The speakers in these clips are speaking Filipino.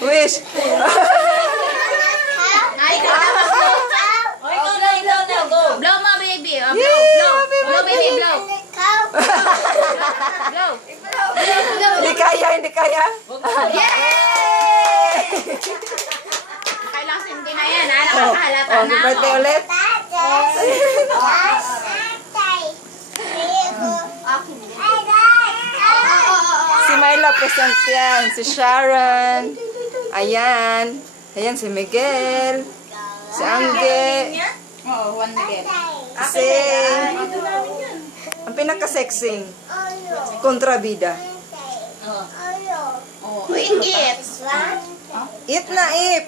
Wish. Blow mo, baby. Blow, Yeah, blow. baby, Blow, baby, blow. Blow. Hindi kaya, hindi kaya. Yay! Kailang sindi na yan, ha? Nakakahalata Oh, na happy birthday ako. ulit. Si Myla present yan. Si Sharon. Ayan. Ayan si Miguel. Si Angge. Oo, 1 million. Si... Ang pinaka-sexing. Kontrabida. Oh, ingit. Eat na, eat.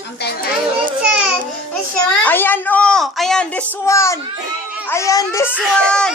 Ang tayo. Ayan, oh. Ayan, this one. Ayan, this one.